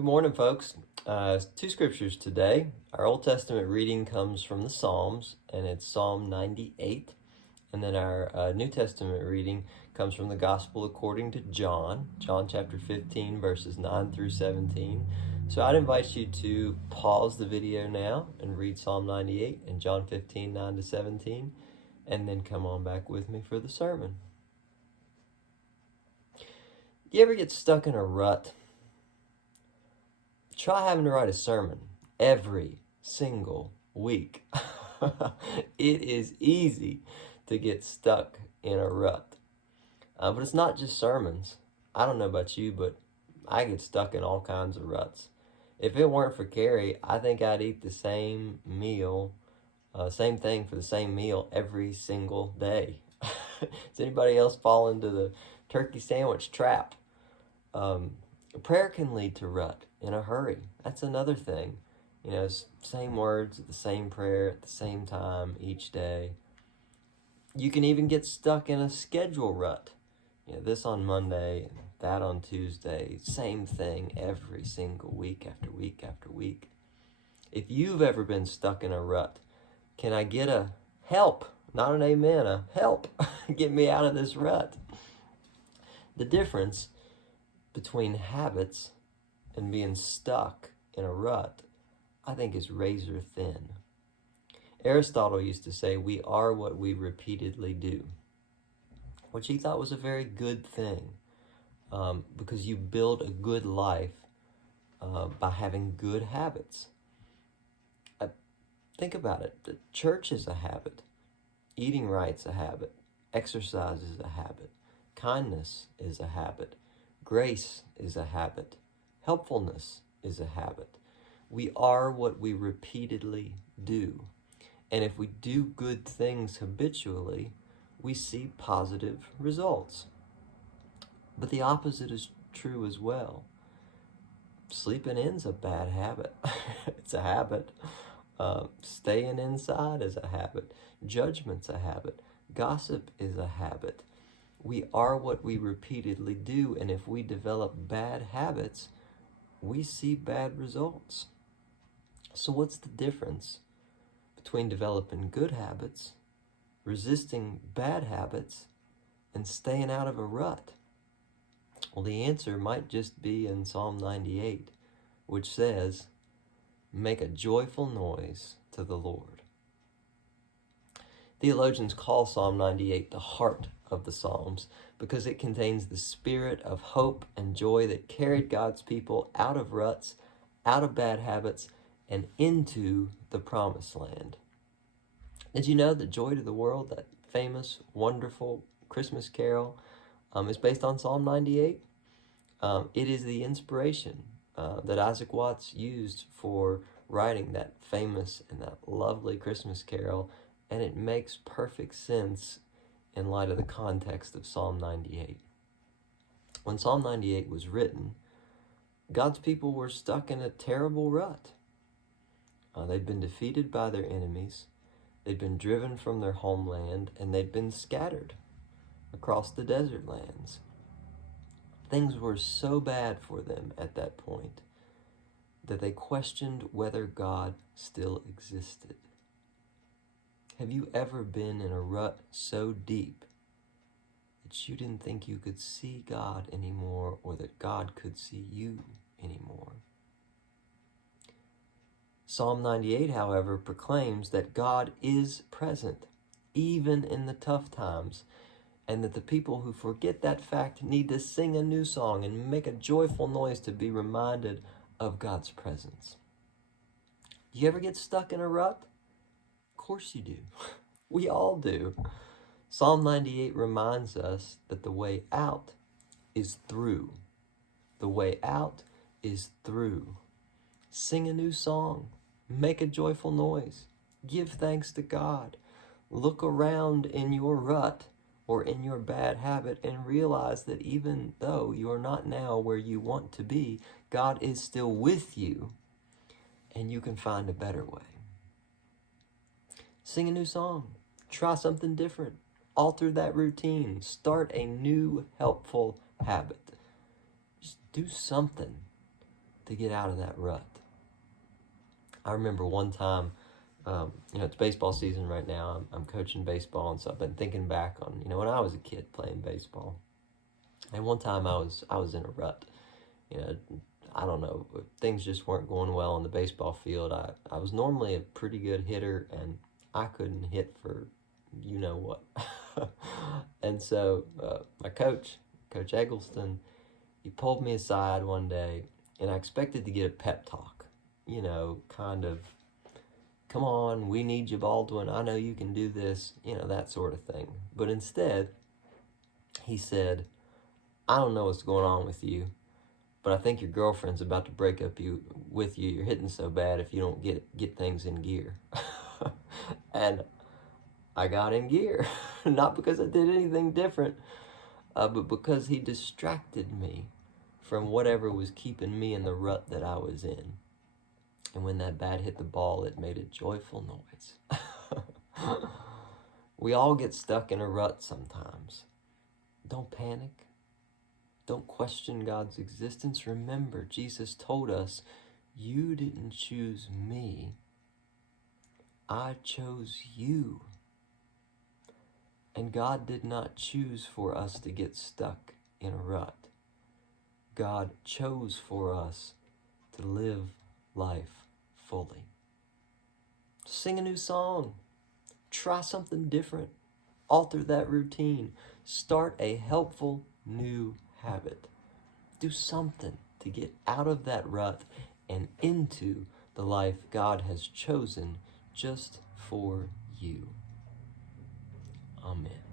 Good morning, folks. Two scriptures today. Our Old Testament reading comes from the Psalms, and it's Psalm 98. And then our New Testament reading comes from the Gospel according to John, John chapter 15, verses 9 through 17. So I'd invite you to pause the video now and read Psalm 98 and John 15, 9 to 17, and then come on back with me for the sermon. You ever get stuck in a rut? Try having to write a sermon every single week. It is easy to get stuck in a rut. But it's not just sermons. I don't know about you, but I get stuck in all kinds of ruts. If it weren't for Carrie, I think I'd eat the same meal, same thing for the same meal every single day. Does anybody else fall into the turkey sandwich trap? Prayer can lead to rut in a hurry. That's another thing. You know, same words, the same prayer at the same time each day. You can even get stuck in a schedule rut. You know, this on Monday, that on Tuesday, same thing every single week after week after week. If you've ever been stuck in a rut, can I get a help? Not an amen, a help. Get me out of this rut. The difference between habits and being stuck in a rut, I think, is razor thin. Aristotle used to say, we are what we repeatedly do, which he thought was a very good thing, because you build a good life by having good habits. Think about it. The church is a habit. Eating right's a habit. Exercise is a habit. Kindness is a habit. Grace is a habit. Helpfulness is a habit. We are what we repeatedly do. And if we do good things habitually, we see positive results. But the opposite is true as well. Sleeping in's a bad habit. It's a habit. Staying inside is a habit. Judgment's a habit. Gossip is a habit. We are what we repeatedly do, and if we develop bad habits, we see bad results. So what's the difference between developing good habits, resisting bad habits, and staying out of a rut? Well, the answer might just be in Psalm 98, which says, "Make a joyful noise to the Lord." Theologians call Psalm 98 the heart of the Psalms because it contains the spirit of hope and joy that carried God's people out of ruts, out of bad habits, and into the promised land. Did you know that Joy to the World, that famous, wonderful Christmas carol, is based on Psalm 98? It is the inspiration that Isaac Watts used for writing that famous and that lovely Christmas carol, and it makes perfect sense in light of the context of Psalm 98. When Psalm 98 was written, God's people were stuck in a terrible rut. They'd been defeated by their enemies, they'd been driven from their homeland, and they'd been scattered across the desert lands. Things were so bad for them at that point that they questioned whether God still existed. Have you ever been in a rut so deep that you didn't think you could see God anymore, or that God could see you anymore? Psalm 98, however, proclaims that God is present, even in the tough times, and that the people who forget that fact need to sing a new song and make a joyful noise to be reminded of God's presence. You ever get stuck in a rut? Of course you do. We all do. Psalm 98 reminds us that the way out is through. The way out is through. Sing a new song. Make a joyful noise. Give thanks to God. Look around in your rut or in your bad habit and realize that even though you are not now where you want to be, God is still with you, and you can find a better way. Sing a new song. Try something different. Alter that routine. Start a new helpful habit. Just do something to get out of that rut. I remember one time, it's baseball season right now. I'm coaching baseball, and so I've been thinking back on, when I was a kid playing baseball. And one time I was in a rut. I don't know, things just weren't going well on the baseball field. I was normally a pretty good hitter, and I couldn't hit for you know what. And so my coach, Coach Eggleston, he pulled me aside one day, and I expected to get a pep talk, kind of, come on, we need you, Baldwin. I know you can do this, that sort of thing. But instead, he said, I don't know what's going on with you, but I think your girlfriend's about to break up with you. You're hitting so bad if you don't get things in gear. And I got in gear, not because I did anything different, but because he distracted me from whatever was keeping me in the rut that I was in. And when that bat hit the ball, it made a joyful noise. We all get stuck in a rut sometimes. Don't panic. Don't question God's existence. Remember, Jesus told us, you didn't choose me. I chose you. And God did not choose for us to get stuck in a rut. God chose for us to live life fully. Sing a new song. Try something different. Alter that routine. Start a helpful new habit. Do something to get out of that rut and into the life God has chosen just for you. Amen.